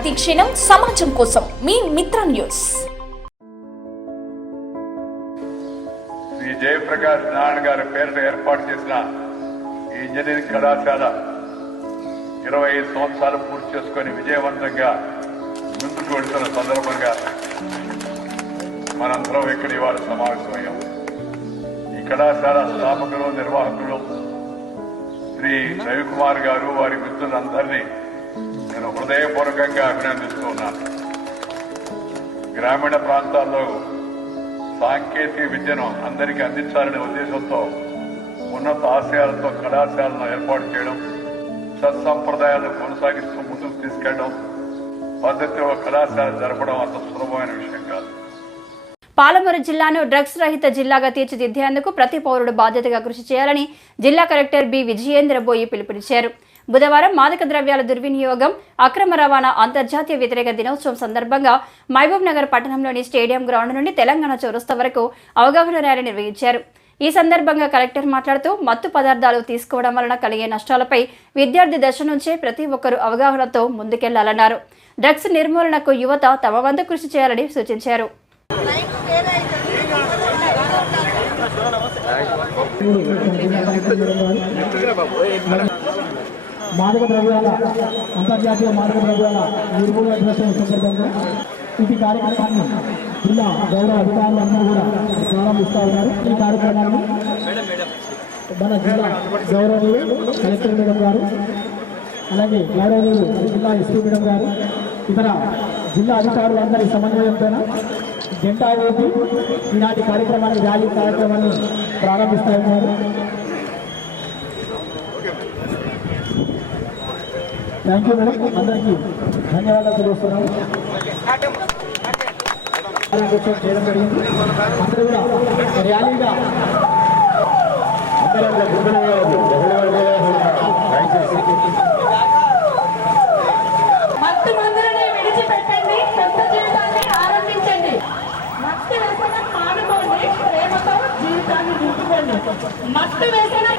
ప్రతి క్షణం సమాజం కోసం మీ మిత్ర న్యూస్. శ్రీ జయప్రకాష్ నారాయణ గారి పేరిట ఏర్పాటు చేసిన ఈ ఇంజనీరింగ్ కళాశాల 25 సంవత్సరాలు పూర్తి చేసుకుని విజయవంతంగా ముందుకు వెళ్తున్న సందర్భంగా మనందరం ఇక్కడ ఇవాళ సమావేశమయ్యాం. ఈ కళాశాల స్థాపకులు నిర్వాహకులు శ్రీ రవికుమార్ గారు వారి మిత్రులందరినీ నేను హృదయపూర్వకంగా అభినందిస్తూ ఉన్నాను. గ్రామీణ ప్రాంతాల్లో సాంకేతిక విద్యను అందరికీ అందించాలనే ఉద్దేశంతో ఉన్నత ఆశయాలతో కళాశాలను ఏర్పాటు చేయడం, సత్సంప్రదాయాలను కొనసాగిస్తూ ముందుకు తీసుకెళ్లడం, పద్ధతిలో కళాశాల జరపడం అంత సులభమైన విషయం కాదు. పాలమూరు జిల్లాను డ్రగ్స్ రహిత జిల్లాగా తీర్చిదిద్దేందుకు ప్రతి పౌరుడు బాధ్యతగా కృషి చేయాలని జిల్లా కలెక్టర్ బి విజయేంద్రబోయి పిలుపునిచ్చారు. బుధవారం మాదక ద్రవ్యాల దుర్వినియోగం, అక్రమ రవాణా అంతర్జాతీయ వ్యతిరేక దినోత్సవం సందర్భంగా మహబూబ్ నగర్ పట్టణంలోని స్టేడియం గ్రౌండ్ నుండి తెలంగాణ చౌరస్తా వరకు అవగాహన ర్యాలీ నిర్వహించారు. ఈ సందర్భంగా కలెక్టర్ మాట్లాడుతూ మత్తు పదార్థాలు తీసుకోవడం వలన కలిగే నష్టాలపై విద్యార్థి దశ నుంచే ప్రతి ఒక్కరూ అవగాహనతో ముందుకెళ్లాలన్నారు. డ్రగ్స్ నిర్మూలనకు యువత తమ వంతు కృషి చేయాలని సూచించారు. మాదక ద్రవ్యాల అంతర్జాతీయ మాదక ద్రవ్యాల నిర్మూలన దినోత్సవం సందర్భంగా ఈ కార్యక్రమాన్ని జిల్లా గౌరవ అధికారులందరూ కూడా ప్రారంభిస్తూ ఉన్నారు. ఈ కార్యక్రమాన్ని మన జిల్లా గౌరవనీయులు కలెక్టర్ మేడం గారు, అలాగే గౌరవనీయులు జిల్లా ఎస్పీ మేడం గారు, ఇతర జిల్లా అధికారులందరి సమన్వయంతో జెండా ఊపి ఈనాటి కార్యక్రమాన్ని, ర్యాలీ కార్యక్రమాన్ని ప్రారంభిస్తూ ఉన్నారు. థ్యాంక్ యూ మేడం, అందరికీ ధన్యవాదాలు తెలుస్తున్నాను. చేయడం జరిగింది. అందరూ కూడా ర్యాలీగా మత్తు మందులని విడిచిపెట్టండి, కొత్త జీవితాన్ని ఆరంభించండి. మత్తు వ్యసనం మానుకోండి, ప్రేమతో జీవితాన్ని నింపుకోండి. మత్తు వ్యసనం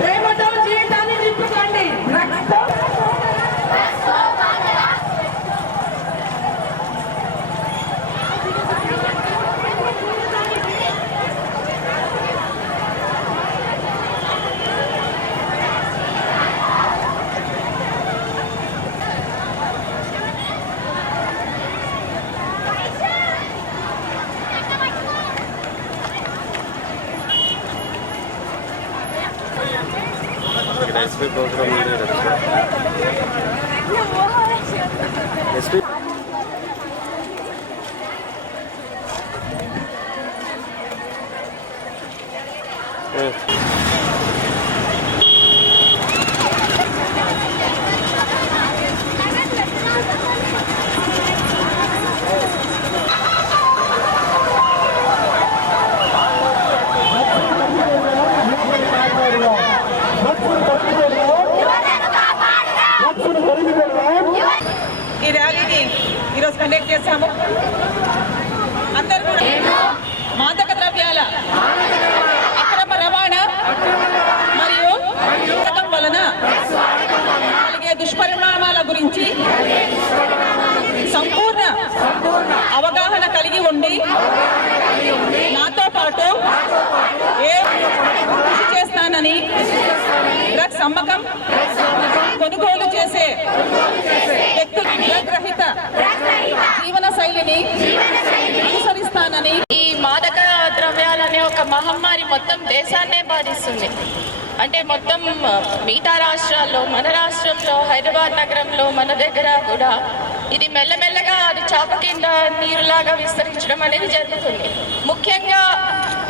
ప్రేమతో జీవితాన్ని నింపుకోండి. एसपी प्रोग्राम एसपी ఈ ర్యాలీని ఈరోజు కండక్ట్ చేశాము. అందరూ కూడా మాదక ద్రవ్యాల అక్రమ రవాణా మరియు వలన కలిగే దుష్పరిణామాల గురించి సంపూర్ణ అవగాహన కలిగి ఉండి నాతో పాటు కృషి చేస్తానని, డ్రగ్స్ అమ్మకం, కొనుగోలు చేసే వ్యక్తులు డ్రగ్ రహిత జీవన శైలిని అనుసరిస్తానని. ఈ మాదక ద్రవ్యాలనే ఒక మహమ్మారి మొత్తం దేశాన్నే బాధిస్తుంది. అంటే మొత్తం మిగతా రాష్ట్రాల్లో, మన రాష్ట్రంలో, హైదరాబాద్ నగరంలో, మన దగ్గర కూడా ఇది మెల్లమెల్లగా అది చాప కింద నీరులాగా విస్తరించడం అనేది జరుగుతుంది. ముఖ్యంగా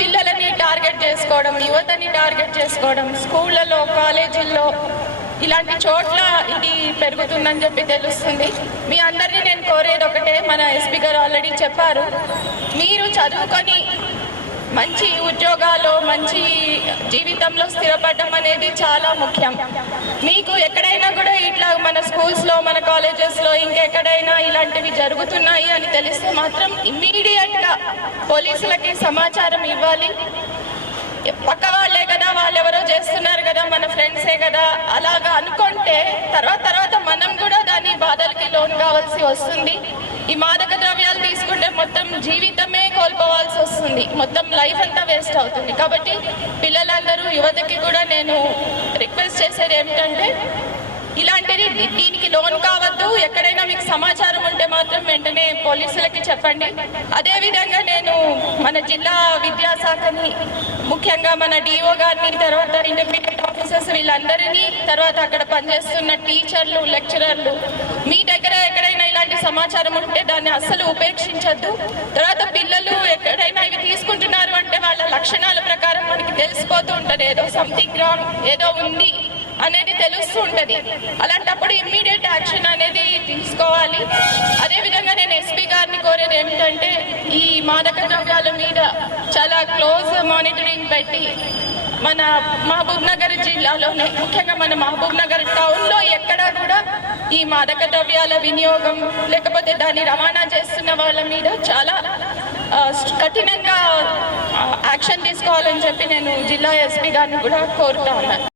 పిల్లలని టార్గెట్ చేసుకోవడం, యువతని టార్గెట్ చేసుకోవడం, స్కూళ్ళలో, కాలేజీల్లో ఇలాంటి చోట్ల ఇది పెరుగుతుందని చెప్పి తెలుస్తుంది. మీ అందరినీ నేను కోరేది ఒకటే, మన ఎస్పీ గారు ఆల్రెడీ చెప్పారు, మీరు చదువుకొని మంచి ఉద్యోగాలు, మంచి జీవితంలో స్థిరపడడం అనేది చాలా ముఖ్యం. మీకు ఎక్కడైనా కూడా ఇట్లా మన స్కూల్స్లో, మన కాలేజెస్లో, ఇంకెక్కడైనా ఇలాంటివి జరుగుతున్నాయి అని తెలిస్తే మాత్రం ఇమ్మీడియట్గా పోలీసులకి సమాచారం ఇవ్వాలి. పక్క వాళ్ళే కదా, వాళ్ళెవరో చేస్తున్నారు కదా, మన ఫ్రెండ్సే కదా, అలాగా అనుకుంటే తర్వాత మనం కూడా దాన్ని బాధలకి లోన్ కావాల్సి వస్తుంది. ఈ మాదక ద్రవ్యాలు తీసుకుంటే మొత్తం జీవితమే కోల్పోవాల్సి వస్తుంది, మొత్తం లైఫ్ అంతా వేస్ట్ అవుతుంది. కాబట్టి పిల్లలందరూ, యువతకి కూడా నేను రిక్వెస్ట్ చేసేది ఏమిటంటే, ఇలాంటిది దీనికి లోన్ కావద్దు. ఎక్కడైనా మీకు సమాచారం ఉంటే మాత్రం వెంటనే పోలీసులకి చెప్పండి. అదేవిధంగా నేను మన జిల్లా విద్యాశాఖని, ముఖ్యంగా మన డిఓ గారిని, తర్వాత ఇంటర్మీడియట్ ఆఫీసర్స్ వీళ్ళందరినీ, తర్వాత అక్కడ పనిచేస్తున్న టీచర్లు, లెక్చరర్లు, మీ దగ్గర ఎక్కడైనా ఇలాంటి సమాచారం ఉంటే దాన్ని అస్సలు ఉపేక్షించద్దు. తర్వాత పిల్లలు ఎక్కడైనా ఇవి తీసుకుంటున్నారు అంటే వాళ్ళ లక్షణాల ప్రకారం మనకి తెలిసిపోతూ ఉంటుంది, ఏదో సంథింగ్ రాంగ్, ఏదో ఉంది అనేది తెలుస్తూ ఉంటుంది. అలాంటప్పుడు ఇమ్మీడియట్ యాక్షన్ అనేది తీసుకోవాలి. అదేవిధంగా నేను ఎస్పీ గారిని కోరేది ఏమిటంటే, ఈ మాదక ద్రవ్యాల మీద చాలా క్లోజ్ మానిటరింగ్ పెట్టి మన మహబూబ్ నగర్ జిల్లాలోనే, ముఖ్యంగా మన మహబూబ్ నగర్ టౌన్లో ఎక్కడా కూడా ఈ మాదక ద్రవ్యాల వినియోగం లేకపోతే దాన్ని రవాణా చేస్తున్న వాళ్ళ మీద చాలా కఠినంగా యాక్షన్ తీసుకోవాలని చెప్పి నేను జిల్లా ఎస్పీ గారిని కూడా కోరుతా ఉన్నాను.